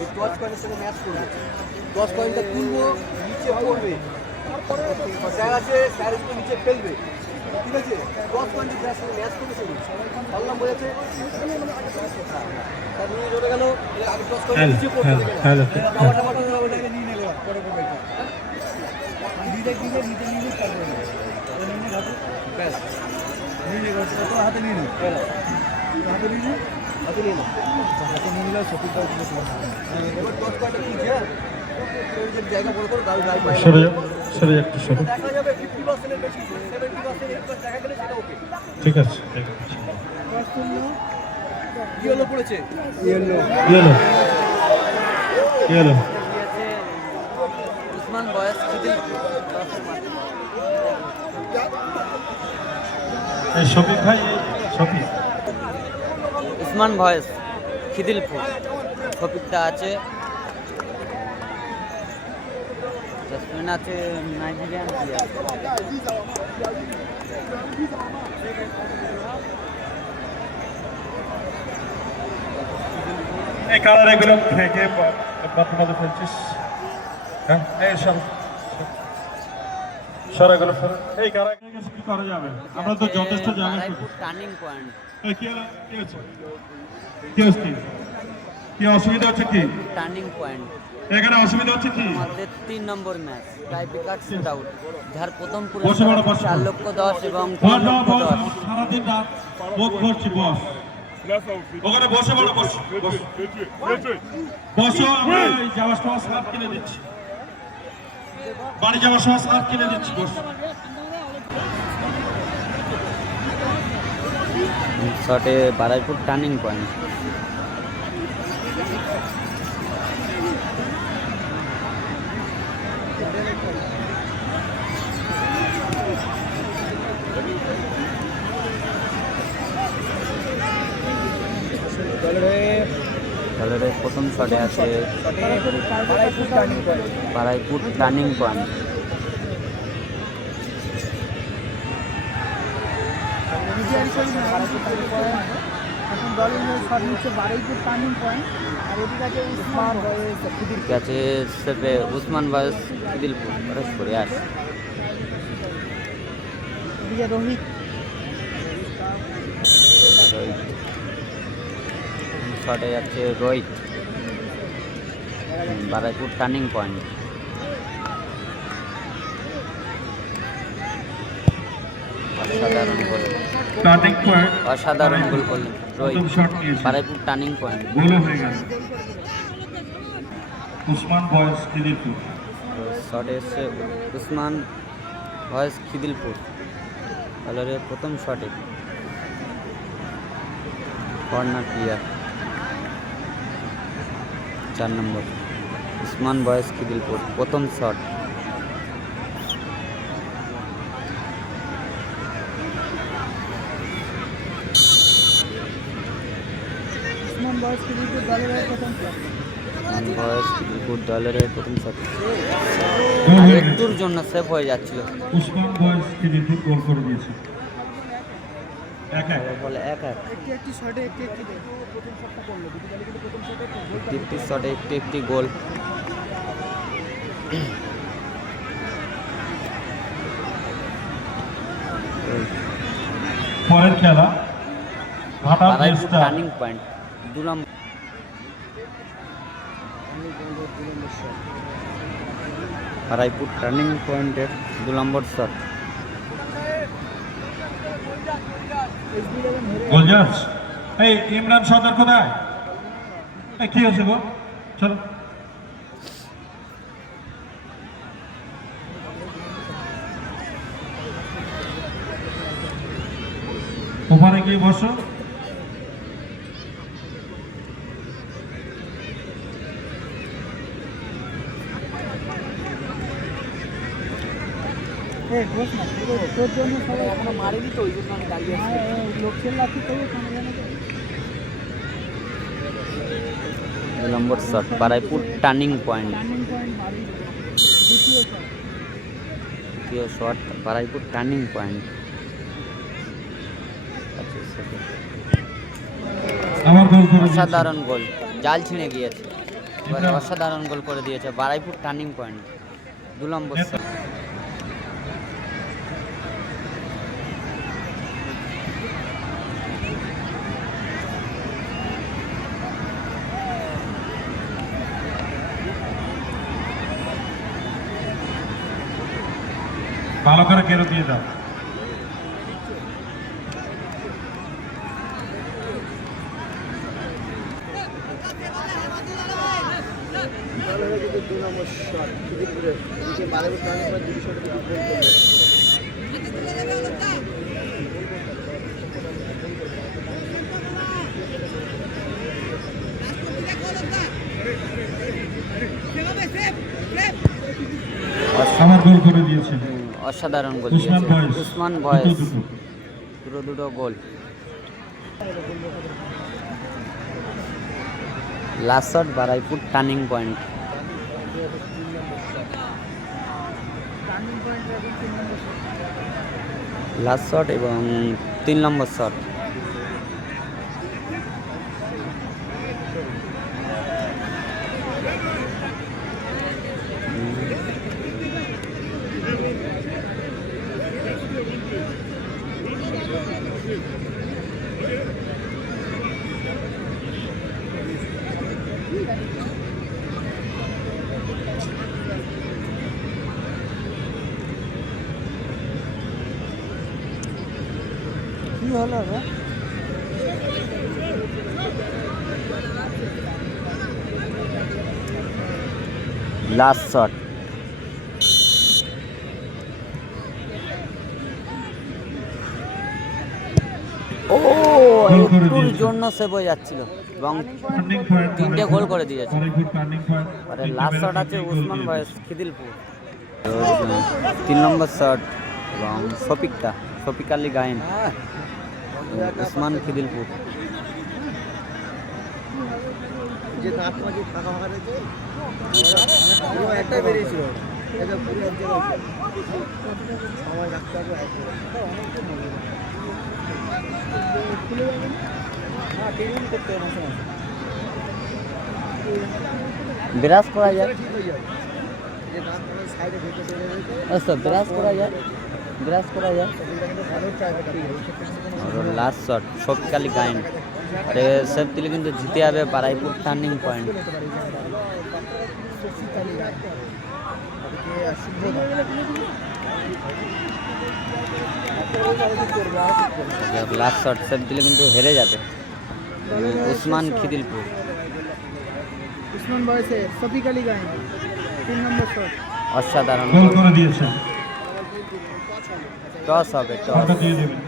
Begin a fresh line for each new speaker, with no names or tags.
এই টস কয়েনের সঙ্গে ম্যাচ করবে টস কয়েনটা তুলবো নিচে পড়বে স্যার আছে স্যার একটু নিচে ফেলবে ঠিক আছে টস কয়েনটা যার সঙ্গে ম্যাচ করবে সেগুলো বললাম বোঝাচ্ছে স্যার নিয়ে চলে গেল আগে টস কয়েন নিচে পড়বে হবে না
নিয়ে নিলে পরে এটা নিজে নিজে নিজে নিয়ে নিস তারপরে নিয়ে ঘাটে
ব্যাস
নিয়ে তো হাতে নিয়ে
গেল
হাতে নিয়ে নিস
হাতে নিয়ে নাও
হাতে নিয়ে নিলে সঠিক কাজ দিলে
এবার টস কয়েনটা তুলছে জায়গা বড় করো গাড়ি গাড়ি
সরে সরে একটু সরে।
দেখা যাবে ফিফটি পার্সেন্টের বেশি সেভেন্টি পার্সেন্ট এইট পার্সেন্ট দেখা গেলে সেটা ওকে
ঠিক আছে ঠিক আছে।
কি পড়েছে।
ইয়েলো
ইয়েলো ইয়েলো
উসমান বয়স খিদিল
এই শফিক ভাই শফিক।
উসমান ভয়েস খিদিলপুর টপিকটা আছে জাসমিন আছে নাইজেরিয়ান
এই কালার এগুলো থেকে ফেলছিস? হ্যাঁ? এই সর। সর এগুলো সর। এই কারা কি করা যাবে? আমরা তো যথেষ্ট জায়গা
টার্নিং পয়েন্ট
কি হচ্ছে কি অসুবিধা হচ্ছে কি?
টার্নিং পয়েন্ট
এখানে অসুবিধা হচ্ছে কি?
আমাদের তিন নম্বর ম্যাচ টাই বিকাট শুট আউট যার প্রথম পুরস্কার চার। লক্ষ দশ এবং তিন লক্ষ দশ।
সারাদিন রাত বোধ করছি বস। ওখানে বসে পড়ো বস বস। আমরা যাওয়ার সময় স্কার্ফ কিনে দিচ্ছি। বাড়ি যাওয়ার সময় স্কার্ফ কিনে দিচ্ছি বস।
শটে বারাইপুর টার্নিং পয়েন্ট। প্রথম শটে আছে বারাইপুর টার্নিং পয়েন্ট।
এখন দলের শট নিচ্ছে বারুইপুর টার্নিং পয়েন্ট আর এদিকে আছে উসমান বয়েস
আছে সেপে উসমান বয়স দিলপুর পরস্পরে আস।
এদিকে রোহিত
শটে যাচ্ছে রোহিত। বারাইপুর টার্নিং পয়েন্ট অসাধারণ গোল
স্টার্টিং পয়েন্ট
অসাধারণ গোল করলেন। রোহিত।
শট নিয়েছে।
বারাইপুর টার্নিং পয়েন্ট
হয়ে উসমান বয়স খিদিরপুর।
শটে এসছে উসমান ভয়েস খিদিলপুর কালারের প্রথম শটে কর্নার প্লেয়ার চার নম্বর। উসমান বয়েস খিদিলপুর প্রথম শট
উসমান বয়েস দলের প্রথম
দলের শট একটুর জন্য সেভ হয়ে যাচ্ছিল।
উসমান বয়স খিদিরপুর গোল করে দিয়েছে? এক এক।
বলে এক এক।
একটি শটে একটি একটি
গোল।
পরের খেলা
টার্নিং পয়েন্ট দু বারাইপুর টার্নিং পয়েন্টের দু নম্বর
গোলজাস এই ইমরান সর্দার কোথায়? কি হয়েছে গো? চলো। ওখানে গিয়ে বসো।
তোর- তোর জন্য সবাই
এখনও মারেনি তো ওই জন্য আমি দাঁড়িয়ে আছি।
হ্যাঁ, লাঠি তো তো?
দু number shot Baruipur turning point.
দ্বিতীয় শট।
Baruipur turning point.
দিয়েছে।
অসাধারণ গোল জাল ছিঁড়ে গিয়েছে। এবারে অসাধারণ গোল করে দিয়েছে বারাইপুর টার্নিং পয়েন্ট। দু নম্বর শট
ভালো করে কেড়ে দিয়ে দাও?
নম্বর করবে
আমার গোল করে দিয়েছেন
অসাধারণ গোল
উসমান
দিয়েছে। উসমান
দুটো দুটো।
Goal. Last Baruipur turning point. Last shot এবং তিন নম্বর শট।
কি হলো রে
লাস্ট শট ও একটুর জন্য সেভ হয়ে যাচ্ছিল এবং তিনটে গোল করে দিয়েছে।
টার্নিং পয়েন্ট
পরে লাস্ট শট আছে উসমান বয়েস খিদিলপুর। তিন নম্বর শট এবং শফিকটা। শফিক আলী গায়েন উসমান খিদিলপুর
যে দাঁত মাঝে ফাঁকা ফাঁকা রয়েছে পুরো একটাই বেরিয়েছিল এটা পুরো এক জায়গায় সময় রাখতে হবে এক জায়গায়। হ্যাঁ ট্রেনিং করতে হবে মাসে মাসে
বিরাজ করা যায়
ঠিক হয়ে যাবে এই যে দাঁত মানে সাইডে ঢুকে চলে রয়েছে
আচ্ছা বিরাজ করা যায় বিরাজ করা যায়। লাস্ট শট গায়েন আরে সেভ দিলে কিন্তু জিতে যাবে Baruipur turning point. Last shot save দিলে কিন্তু হেরে যাবে। উসমান খিদিলপুর
উসমান বয়সে শফিক আলী গায়েন তিন নম্বর শট
অসাধারণ।
গোল করে দিয়েছেন।
টস হবে টস
টাকা দিয়ে দেবেন